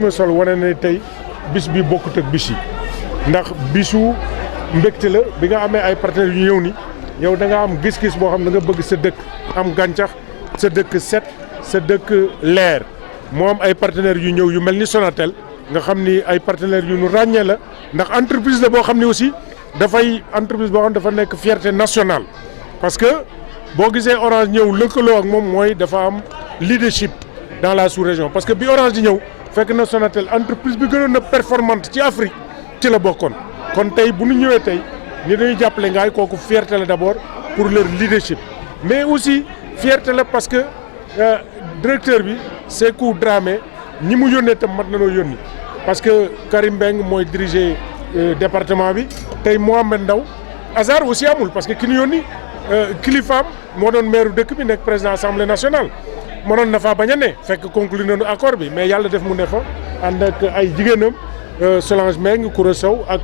ma sol wane ne tey bis bi bokkut ak bis yi ndax bisu mbégte la bi nga amee ay partenaires yu ñëw ni yow da nga am gis-gis boo xam ne da nga bëgg sa dëkk am gàncax sa dëkk set sa dëkk leer moo am ay partenaires yu ñëw yu mel ni Sonatel nga xam ni ay partenaires yu ñu ràññee la ndax entreprise la boo xam ne aussi dafay entreprise boo xam ne dafa nekk fierté nationale parce que boo gisee Orange ñëw lëkkaloo ak moom mooy dafa am leadership dans la sous-région parce que bi Orange di ñëw fekk na Sonatel entreprise bi gënoon na performante ci Afrique ci la bokkoon kon tey bu ñu ñëwee tey ñu dañuy jàppale Ngaye kooku fierté la d'abord pour leur leadership mais aussi fierté la parce que directeur bi Sékou Dramé ñi mu yónnee tam mat na noo yónni parce que Karim Mbeng mooy diriger département bi tey Mohamed Ndaw hasard aussi amul parce que ki ñu yónni kilifaam moo doon maire dëkk bi nekk président assemblée nationale mënoon na faa bañ a ne fekk conclu nañu accord bi mais yàlla def mu ne fa ànd ak ay jigéenam Solange Meng Koura Sow ak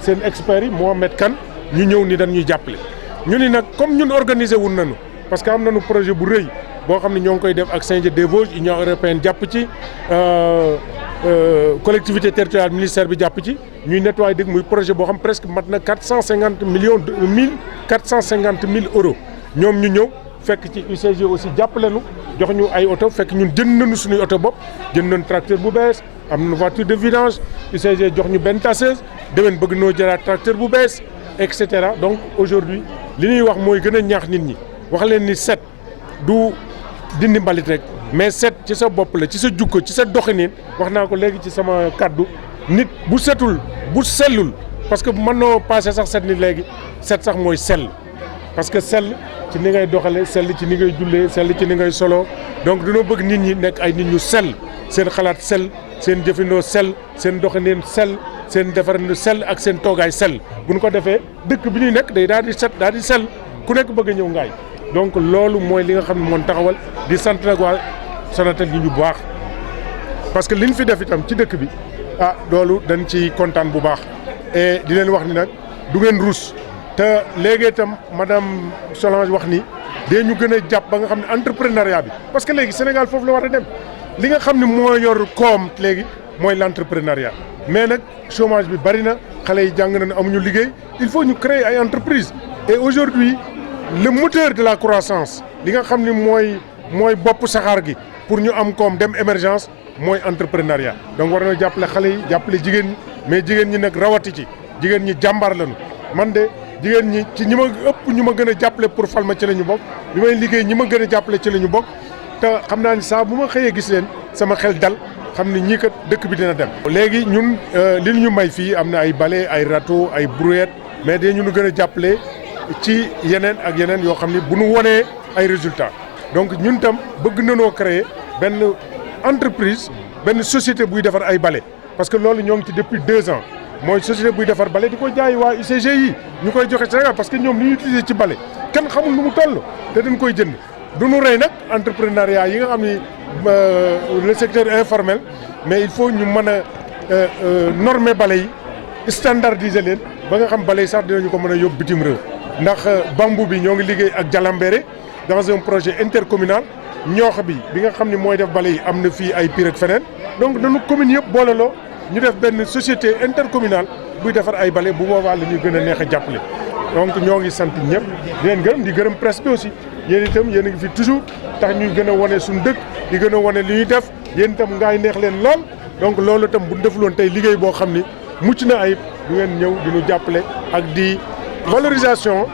seen experts yi Mohamed Kane ñu ñëw ni dañ ñuy jàppale ñu ni nag comme ñun organiser wun nañu parce que am nañu projet bu rëy boo xam ne ñoo ngi koy def ak Saint-Dié-des-Vosges Union européenne jàpp ci collectivité territoriale ministère bi jàpp ci ñuy nettoyer dëgg muy projet boo xam presque mat na 450 000 euros ñoom ñu ñëw fekk ci UCG aussi jàppale nu jox ñu ay oto fekk ñun jënd nañu suñuy oto bopp jënd nañu tracteur bu bees am nañu voiture de vidange UCG jox ñu benn tasseuse déwén bëgg noo jëlaat tracteur bu bees et cetera donc aujourd'hui li ñuy wax mooy gën a ñaax nit ñi wax leen ni set du dindi mbalit rek mais set ci sa bopp la ci sa jukko ci sa doxalin wax naa ko léegi ci sama kaddu nit bu setul bu sellul parce que mën noo passé sax set nit léegi set sax mooy sell parce que sell ci ni ngay doxale sell ci ni ngay jullee sell ci ni ngay solo donc dañoo bëgg nit ñi nekk ay nit ñu sell seen xalaat sell seen jëfandoo sell seen doxalin sell seen defarinu sell ak seen toogaay sell bu ñu ko defee dëkk bi ñuy nekk day daal di set daal di sell ku nekk bëgg a ñëw Ngaye donc loolu mooy li nga xam ne moom taxawal di sant nag waa Sonatel yi ñu bu baax parce que liñ fi def itam ci dëkk bi loolu dañ ci kontaan bu baax et di leen wax ni nag du ngeen ruus te léegi itam madame Solange wax ni dee ñu gën a jàpp ba nga xam ne entrepreneuriat bi parce que léegi Sénégal foofu la war a dem li nga xam ne moo yor koom léegi mooy l'entrepreneuriat mais nag chômage bi bari na xale yi jàng nañu amuñu liggéey il faut ñu créer ay entreprises et aujourd'hui le moteur de la croissance li nga xam ne mooy bopp saxaar gi pour ñu am koom dem émergence mooy entrepreneuriat donc war na jàppale xale yi jàppale jigéen ñi mais jigéen ñi nag rawati ci jigéen ñi jàmbaar lañu man de jigéen ñi ci ñi ma ëpp ñu ma gën a jàppale pour fal ma ci la ñu bokk bi may liggéey ñi ma gën a jàppale ci la ñu bokk te xam naa ni saa bu ma xëyee gis leen sama xel dal xam ni ñii kat dëkk bi dina dem. léegi ñun li ñu may fii am na ay balai ay râteau ay brouette mais dañu ñu gën a jàppale ci yeneen ak yeneen yoo xam ni bu ñu wonee ay résultats donc ñun tam bëgg nañoo créer benn entreprise benn société buy defar ay balai parce que loolu ñoo ngi ci depuis 2 ans. mooy société buy defar balai di ko jaay waa UCG yi ñu koy joxe Sénégal parce que ñoom li ñuy utiliser ci balai kenn xamul nu mu toll te dañ koy jënd du ñu rey nag entrepreneuriat yi nga xam ni le secteur informel mais il faut ñu mën a normer balai yi standardiser leen ba nga xam balai sax dinañu ko mën a yóbbu bitim réew ndax bambou bi ñoo ngi liggéey ak Jalambéré dans un projet intercommunal ñoox bi nga xam ni mooy def balai yi am na fii ay Pire ak feneen donc dañu commune yëpp booleloo ñu def benn société intercommunale buy defar ay balai bu boobaa la ñuy gën a neex a jàppale donc ñoo ngi sant ñëpp di leen gërëm di gërëm presse bi aussi yéen itam yéen a ngi fi toujours tax ñuy gën a wane suñu dëkk di gën a wane li ñuy def yéen itam Ngaye neex leen lool donc loolu itam bu ñu defuloon tey liggéey boo xam ni mucc na ayib du ngeen ñëw di ñu jàppale ak di valorisation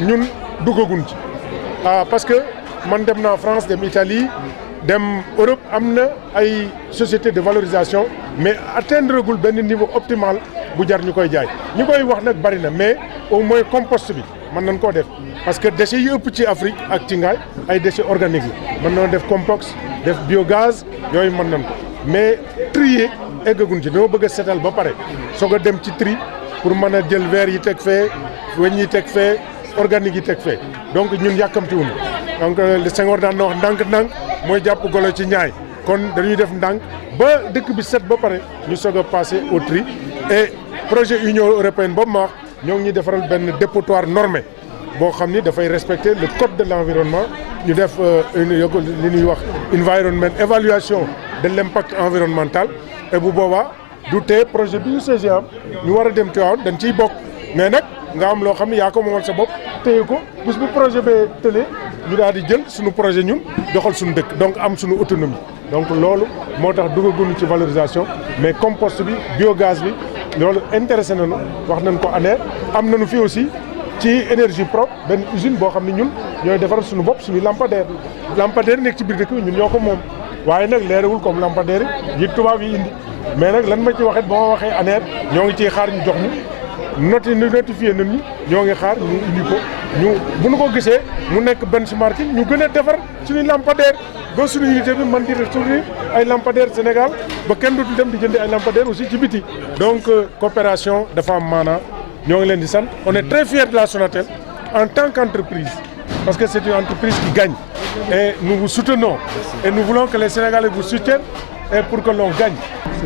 ñun duggagun ci parce que man dem naa France dem Italie dem Europe am na ay société de valorisation mais atteindre gul benn niveau optimal bu jar ñu koy jaay ñi koy wax nag bari na mais au moins compost bi mën nañ koo def parce que déchets yi ëpp ci Afrique ak ci Ngaye ay déchets organiques la mën nañoo def compost def biogaz yooyu mën nañ ko mais trier eggagun ci dama bëgg a setal ba pare soog a dem ci tri pour mën a jël verre yi teg fee weñ yi teg fee organique yi teg fee donc ñun yàkkamtiwuñu donc le Senghor daan na wax ndànk-ndànk mooy jàpp golo ci ñaay kon dañuy def ndànk ba dëkk bi set ba pare ñu soog a passer au tri et projet Union européenne boobu ma wax ñoo ngi ñuy defaral benn dépotoir normé boo xam ni dafay respecter le code de l'environnement ñu def li ñuy wax environnement évaluation de l'impact environnemental et bu boobaa du tee projet bi UCG am ñu war a dem Tivaouane dañ ciy bokk mais nag nga am loo xam ne yaa ko moomal sa bopp téye ko bés bu projet bee tëlee ñu daal di jël suñu projet ñun doxal suñu dëkk donc am suñu autonomie donc loolu moo tax duggaguñu ci valorisation mais compost bi biogaz bi loolu intéressé nañu wax nañ ko ANER am nañu fi aussi ci énergie propre benn usine boo xam ne ñun ñooy defaral suñu bopp suñu lampadaire nekk ci biir dëkk bi ñun ñoo ko moom waaye nag leerewul comme lampadaire yi tubaab yi indi mais nag lan ma ci waxee ba ma waxee ANER ñoo ngi ciy xaar ñu jox ñu notifié nañ ñu ñoo ngi xaar ñu indi ko ñu bu ñu ko gisee mu nekk benchmarking ñu gën a defar suñuy lampadaire ba suñu unité bi mën di retourner ay lampadaire Sénégal ba kenn dootul dem di jëndi ay lampadaire aussi ci biti donc coopération dafa am maanaa ñoo ngi leen di sant on est très fiers de la Sonatel en tant qu'entreprise parce que c'est une entreprise qui gagne et nous vous soutenons et nous voulons que les Sénégalais vous soutiennent et pour que l'on gagne.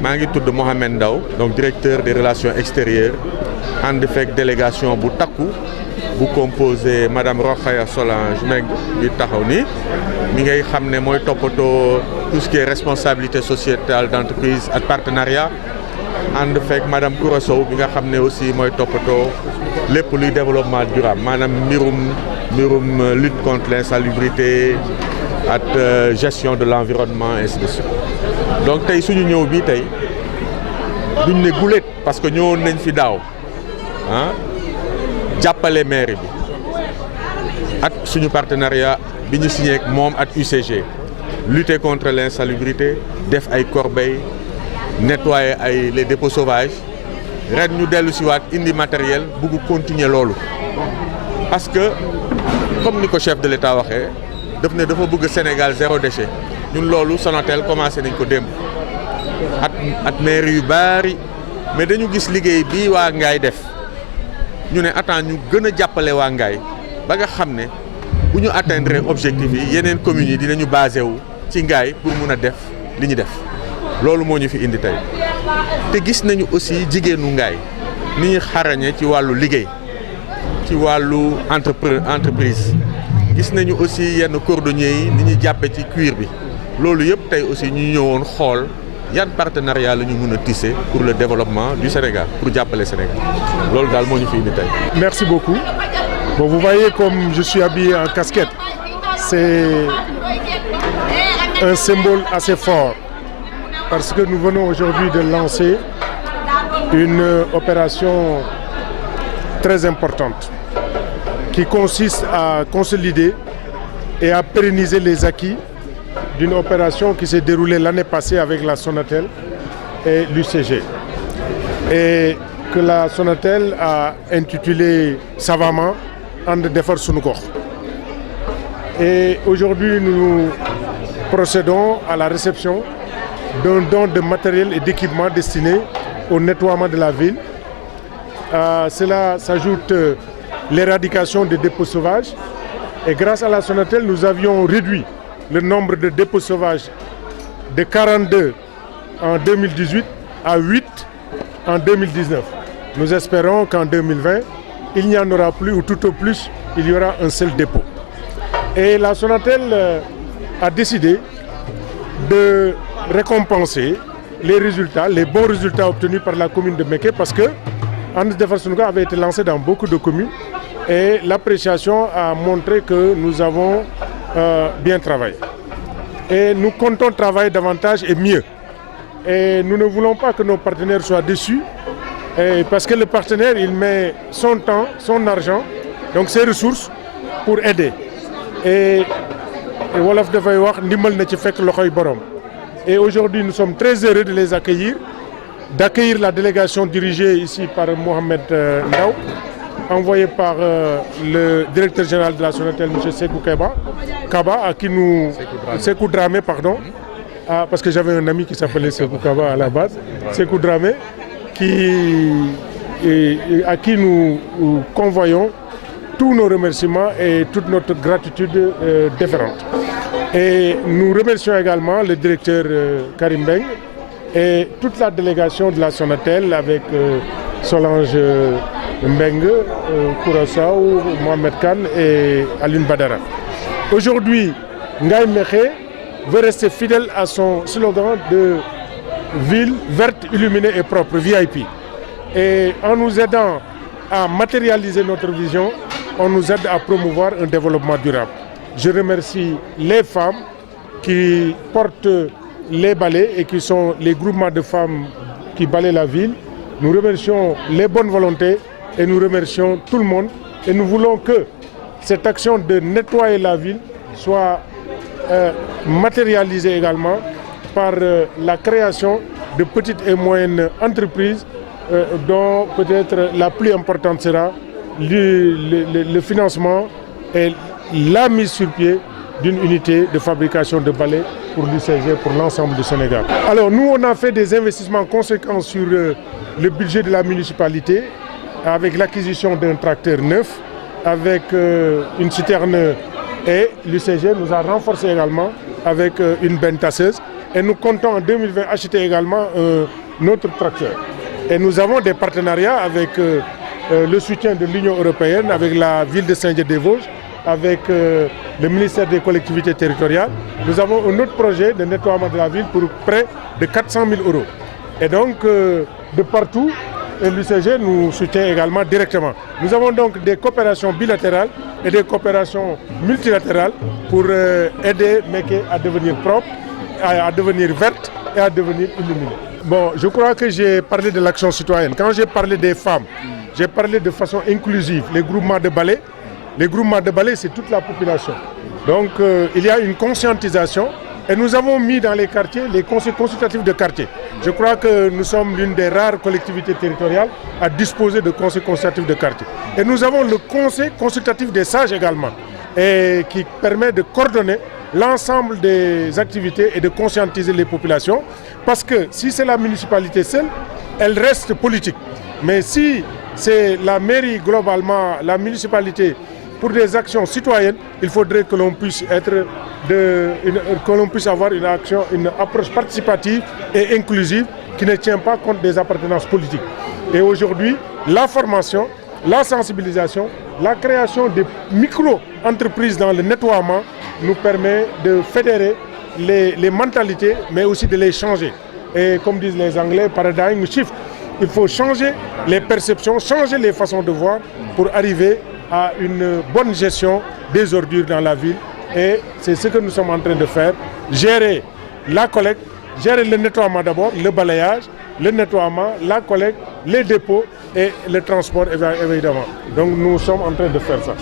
maa ngi tudd Mohamed Ndaw donc directeur des relations extérieures ànd fekk délégation bu takku bu composé madame Rokhaya Solange Meng bi taxaw ni mi ngay xam ne mooy toppatoo tout ce qui est responsabilité sociétale d'entreprise ak partenariat ànd fekk madame Koura Sow bi nga xam ne aussi mooy toppatoo lépp luy développement durable maanaam mbirum lutte contre l'insalubrité ak gestion de l'environnement ainsi de suite donc tey suñu ñëw bi tey duñ ne guléet parce que ñëwoon nañ fi daaw jàppale mairie bi ak suñu partenariat bi ñu signé ak moom ak UCG lutter contre l'insalubrité def ay corbeilles nettoyer les dépôts sauvages ren ñu dellu si waat indi matériel bugg continuer loolu parce que comme ni ko chef de l'État waxee daf ne dafa bëgg Sénégal 0 déchet ñun loolu Sonatel commencé nañ ko démb at mairie yu bari mais dañu gis liggéey bi waa Ngaye def ñu ne attends ñu gën a jàppale waa Ngaye ba nga xam ne bu ñu atteindre objectif yi yeneen communes yi dinañu basé wu ci Ngaye pour mun a def li ñu def loolu moo ñu fi indi tey te gis nañu aussi jigéenu Ngaye ni ñu xarañe ci wàllu liggéey ci wàllu entreprise gis nañu aussi yenn cordonniers yi ni ñu jàppe ci cuir bi loolu yëpp tey aussi ñu ñëwoon xool yan partenariat la ñu mën a tisser pour le développement du Sénégal pour jàppale Sénégal loolu daal moo ñu fi indi tey. Merci beaucoup. Bon, vous voyez comme je suis habillé en casquette, c'est un symbole assez fort parce que nous venons aujourd'hui de lancer une opération très importante qui consiste à consolider et à pérenniser les acquis d'une opération qui s'est déroulée l'année passée avec la Sonatel et l'UCG et que la Sonatel a intitulé savamment And Defar Sunu Gox. Et aujourd'hui nous procédons à la réception d'un don de matériel et d'équipement destiné au nettoiement de la ville. À cela s'ajoute l'éradication des dépôts sauvages et grâce à la Sonatel nous avions réduit le nombre de dépôts sauvages de 42 en 2018 à 8 en 2019. Nous espérons qu'en 2020, il n'y en aura plus ou tout au plus, il y aura un seul dépôt. Et la Sonatel a décidé de récompenser les résultats, les bons résultats obtenus par la commune de Mékhé parce que And Defar Sunu Gox avait été lancé dans beaucoup de communes et l'appréciation a montré que nous avons bien travaillé. Et nous comptons travailler davantage et mieux. Et nous ne voulons pas que nos partenaires soient déçus parce que le partenaire, il met son temps, son argent, donc ses ressources pour aider. Et wolof dafay wax ndimbal na ci fekk loxoy borom. Et aujourd'hui, nous sommes très heureux de les accueillir, d'accueillir la délégation dirigée ici par Mohamed Ndaw, envoyé par le directeur général de la Sonatel, M. Sékou Kaba, à qui nous... Sékou Dramé, pardon. Parce que j'avais un ami qui s'appelait Sékou Kaba à la base. Sékou Dramé, à qui nous convoyons tous nos remerciements et toute notre gratitude déférente. Et nous remercions également le directeur Karim Beng et toute la délégation de la Sonatel avec Solange Mbeng, Koura Sow, Mohamed Kane et Aline Badara. Aujourd'hui, Ngaye Mékhé veut rester fidèle à son slogan de ville verte, illuminée et propre, VIP. Et en nous aidant à matérialiser notre vision, on nous aide à promouvoir un développement durable. Je remercie les femmes qui portent les balais et qui sont les groupements de femmes qui balaient la ville. Nous remercions les bonnes volontés et nous remercions tout le monde. Et nous voulons que cette action de nettoyer la ville soit matérialisée également par la création de petites et moyennes entreprises dont peut-être la plus importante sera le financement et la mise sur pied d'une unité de fabrication de balais pour l'UCG, pour l'ensemble du Sénégal. Alors nous, on a fait des investissements conséquents sur le budget de la municipalité avec l'acquisition d'un tracteur neuf, avec une citerne, et l'UCG nous a renforcé également avec une benne tasseuse. Et nous comptons en 2020 acheter également notre tracteur. Et nous avons des partenariats avec le soutien de l'Union européenne, avec la ville de Saint-Dié-des-Vosges, avec le ministère des collectivités territoriales. Nous avons un autre projet de nettoiement de la ville pour près de 400 000 €. Et donc, de partout, l'UCG nous soutient également directement. Nous avons donc des coopérations bilatérales et des coopérations multilatérales pour aider Mékhé à devenir propre, à devenir verte et à devenir illuminée. Bon, je crois que j'ai parlé de l'action citoyenne. Quand j'ai parlé des femmes, j'ai parlé de façon inclusive. Les groupements de balais, c'est toute la population. Donc, il y a une conscientisation. Et nous avons mis dans les quartiers les conseils consultatifs de quartier. Je crois que nous sommes l'une des rares collectivités territoriales à disposer de conseils consultatifs de quartier. Et nous avons le conseil consultatif des sages également, et qui permet de coordonner l'ensemble des activités et de conscientiser les populations. Parce que si c'est la municipalité seule, elle reste politique. Mais si c'est la mairie globalement, la municipalité, pour des actions citoyennes, il faudrait que l'on puisse avoir une approche participative et inclusive qui ne tient pas compte des appartenances politiques. Et aujourd'hui, la formation, la sensibilisation, la création de micro-entreprises dans le nettoiement nous permet de fédérer les mentalités, mais aussi de les changer. Et comme disent les Anglais, paradigm shift. Il faut changer les perceptions, changer les façons de voir pour arriver à une bonne gestion des ordures dans la ville. Et c'est ce que nous sommes en train de faire. Gérer la collecte, gérer le nettoiement d'abord, le balayage, le nettoiement, la collecte, les dépôts et le transport évidemment. Donc nous sommes en train de faire ça.